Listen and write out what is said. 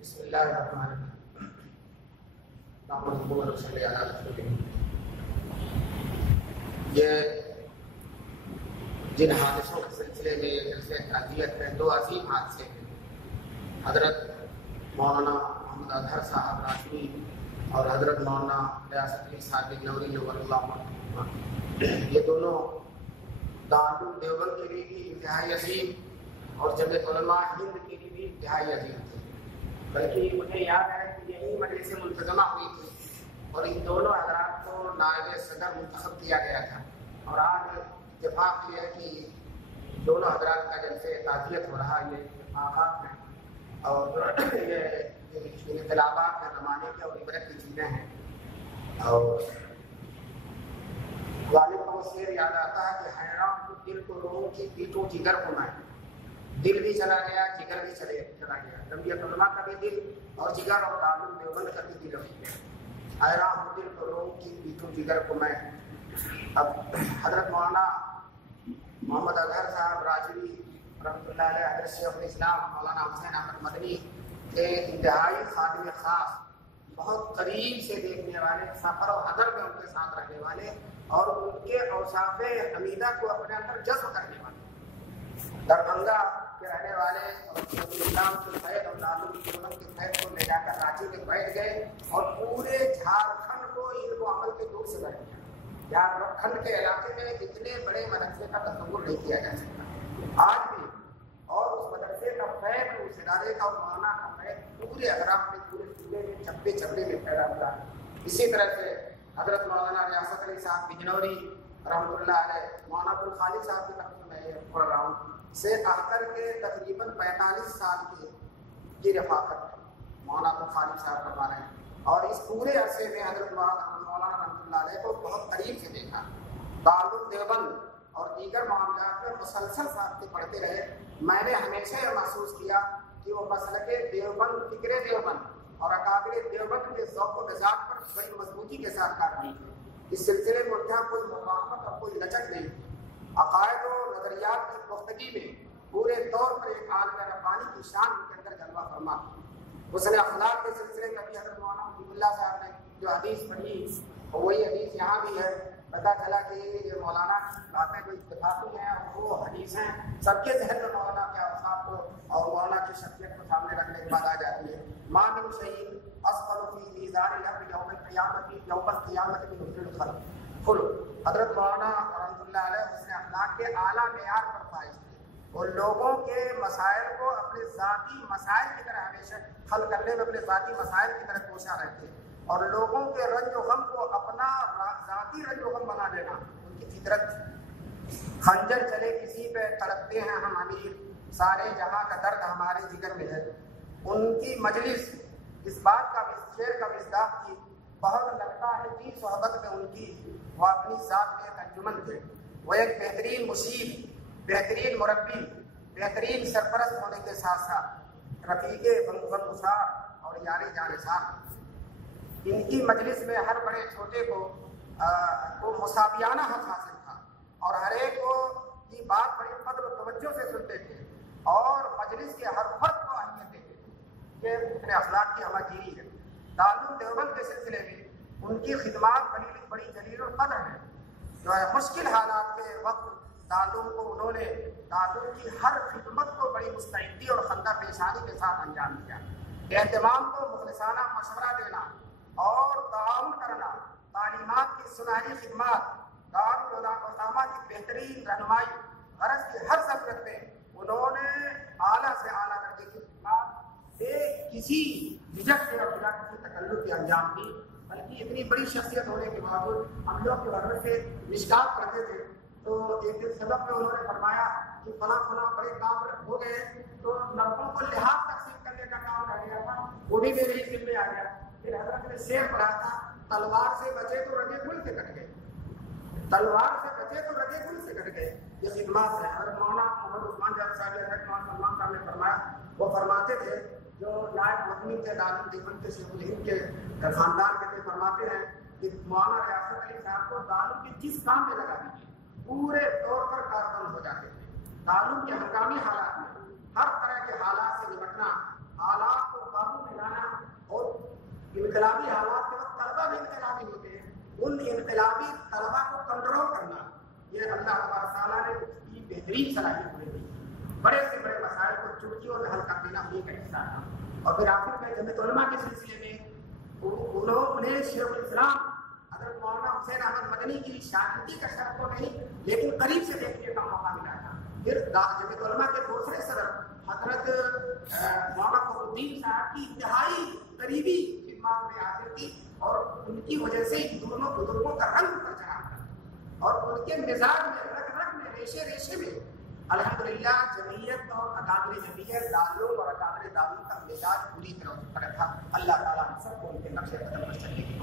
بسم اللہ الرحمن الرحیم نحمدہ و نصلی علی رسولہ۔ یہ جن حادثوں کے سلسلے میں جلسہ تعزیت میں دو عظیم حادثے ہیں، حضرت مولانا محمد اظہر صاحب راشدی اور حضرت مولانا ریاست علی صاحب نوری نور اللہ عنہ، یہ دونوں دارالعلوم دیوبند کے لیے بھی انتہائی عظیم اور جمعیت علماء ہند کے لیے بھی انتہائی عظیم تھے۔ بلکہ مجھے یاد ہے کہ یہی مجلس منتظمہ ہوئی تھی اور ان دونوں حضرات کو نائب صدر منتخب کیا گیا تھا، اور آج اتفاق یہ ہے کہ دونوں حضرات کا جلسہ تعزیت ہو رہا ہے۔ یہ اتفاقات ہیں اور یہ انقلابات ہیں زمانے کے اور عبرت کی چیزیں ہیں۔ اور غالب کو شعر یاد آتا ہے کہ حیران کو دل کو روحوں کی پیٹوں جگر کو میں، دل بھی چلا گیا جگر بھی چلا گیا۔ جمعیت علماء کا بھی دل اور جگر اور دارالعلوم دیوبند کا بھی دل ہو گیا۔ حیران ہوں دل کو روحوں کی پیٹوں جگر کو میں۔ اب حضرت مولانا محمد اظہر صاحب راجوی رحمۃ اللہ علیہ، حضرت شیخ الاسلام مولانا حسین احمد مدنی کے انتہائی خادم خاص، بہت قریب سے دیکھنے والے، سفر و حضر میں ان کے ساتھ رہنے والے اور ان کے اوصاف حمیدہ کو اپنے اندر جذب کرنے والے، دربھنگا کے رہنے والے اور اسلام کے قید اور دارالعلوم دیوبند کے قید کو لے جا کر رانچی میں بیٹھ گئے اور پورے جھارکھنڈ کو ان کو عمل کے دور سے بیٹھ گیا۔ جھارکھنڈ کے علاقے میں اتنے بڑے مدرسے کا تصور نہیں کیا جا سکتا آج بھی، اور اس مدرسے کا فیض، اس ادارے کا اور مولانا کا فیض پورے اطراف میں، پورے صوبے میں، چپے چپے میں پھیلا ہوا ہے۔ اسی طرح سے حضرت مولانا ریاست علی صاحب بجنوری رحمۃ اللہ علیہ، مولانا عبدالخالق صاحب کی طرف سے میں پڑھ رہا ہوں، سے اختر کے تقریباً 45 سال کی رفاقت مولانا عبدالخالق صاحب فرما رہے ہیں، اور اس پورے عرصے میں حضرت مولانا رحمۃ اللہ علیہ کو بہت قریب سے دیکھا۔ دارالعلوم دیوبند اور دیگر معاملات میں مسلسل ساتھ پڑھتے رہے۔ میں نے ہمیشہ یہ محسوس کیا کہ وہ مسلک دیوبند، فکر دیوبند اور اکابر دیوبند کے ذوق و مزاج پر بڑی مضبوطی کے ساتھ کار کرتے ہیں۔ اس سلسلے میں ان کا کوئی مفاہمت اور کوئی لچک نہیں، عقائد و نظریات کی پختگی میں پورے طور پر ایک عالم ربانی کی شان ان کے اندر جلوہ فرما۔ حسن اخلاق کے سلسلے میں بھی حضرت مولانا حبیب اللہ صاحب نے جو حدیث پڑھی، وہی حدیث یہاں بھی ہے۔ پتہ چلا کہ یہ مولانا باتیں کوئی اتفاقی ہیں اور وہ حدیث ہیں، سب کے ذہن میں مولانا کے اوصاف کو اور مولانا کی شخصیت کو سامنے رکھنے کے بعد آ جاتی ہے۔ ما من شیء اثقل فی میزان العبد یوم القیامت من حسن الخلق۔ حضرت مولانا رحمۃ اللہ علیہ حسن اخلاق کے اعلیٰ معیار پر فائز تھے، اور لوگوں کے مسائل کو اپنے ذاتی مسائل کی طرح ہمیشہ حل کرنے میں اپنے ذاتی مسائل کی طرح کوشاں رہتے، اور لوگوں کے رنج و غم کو اپنا ذاتی رنج و غم بنا لینا ان کی فطرت تھی۔ خنجر چلے کسی پہ تڑپتے ہیں ہم امیر، سارے جہاں کا درد ہمارے جگر میں ہے۔ ان کی مجلس اس بات کا شعر کا مصداق تھی، بہت لگتا ہے کہ صحبت میں ان کی وہ اپنی ذات میں ایک انجمن تھے۔ وہ ایک بہترین مشیر، بہترین مربی، بہترین سرپرست ہونے کے ساتھ ساتھ رفیق غمگسار اور یار جانثار۔ ان کی مجلس میں ہر بڑے چھوٹے کو مساویانہ حق حاصل تھا، اور ہر ایک کو کی بات بڑی قدر و توجہ سے سنتے تھے اور مجلس کے ہر فرد کو اہمیت دیتے تھے۔ یہ اپنے اخلاق کی ہمہ گیری ہے۔ دارالعلوم دیوبند کے سلسلے میں ان کی خدمات بڑی جلیل القدر ہیں، جو ہے مشکل حالات کے وقت دارالعلوم کو انہوں نے دارالعلوم کی ہر خدمت کو بڑی مستعدی اور خندہ پیشانی کے ساتھ انجام دیا۔ اہتمام کو مخلصانہ مشورہ دینا اور تعاون کرنا، تعلیمات کی سنہری خدمات، دارالعلوم کی بہترین رہنمائی، غرض کی ہر ضرورت میں انہوں نے اعلیٰ سے اعلیٰ درجے کی خدمات کسی جھجک کے اور بلا کسی تکلف کے انجام دی۔ بلکہ اتنی بڑی شخصیت ہونے کے باوجود ہم لوگ کے وقت سے مشکات پڑھتے تھے، تو ایک دن سبق میں انہوں نے فرمایا کہ فلاں بڑے کام ہو گئے، تو لڑکوں کو لحاظ تقسیم کرنے کا کام رہ گیا تھا، وہ بھی میرے ہی ذمہ میں آ گیا۔ پھر حضرت نے شعر پڑھا تھا، تلوار سے بچے تو رگے گل سے کٹ گئے، تلوار سے بچے تو رگے گل سے کٹ گئے۔ یہ خدمات ہے۔ حضرت مولانا محمد عثمان جان صاحب نے، حضرت مولانا سلمان صاحب نے فرمایا، وہ فرماتے تھے، جو نائب مدنی تھے دارالعلوم دیوبند کے شیخ الہند کے خاندان کے تھے، فرماتے ہیں کہ مولانا ریاست علی صاحب کو دارالعلوم کے جس کام میں لگا دیجیے پورے طور پر کارکن ہو جاتے تھے۔ دارالعلوم کے ہنگامی حالات میں ہر طرح کے حالات سے نمٹنا، حالات کو قابو میں انقلابی حالات کے وقت طلبہ بھی انقلابی ہوتے ہیں، ان انقلابی طلبہ کو کنٹرول کرنا یہ اللہ تبارک تعالیٰ نے کی بہترین صلاحیت دے دی. بڑے سے بڑے مسائل کو چٹکیوں میں حل کر دینا بھی کا حصہ تھا. اور پھر آخر میں جمعیت علماء کے سلسلے میں انہیں شیخ الاسلام حضرت مولانا حسین احمد مدنی کی شاگردی کا شرط تو نہیں لیکن قریب سے دیکھنے کا موقع ملا تھا. پھر جمعیت علماء کے دوسرے صدر حضرت مولانا فخر الدین صاحب کی انتہائی قریبی خدمات میں حاضر کی اور ان کی وجہ سے ان دونوں بزرگوں کا رنگ اتر چڑھا تھا اور ان کے مزاج میں رگ رگ میں ریشے ریشے میں الحمدللہ جمعیت اور اکابر جمعیت دارالعلوم اور اکابر دارالعلوم کا مزاج پوری طرح اتر تھا. اللہ تعالیٰ ہم سب کو ان کے نقش قدم پر چلنے کی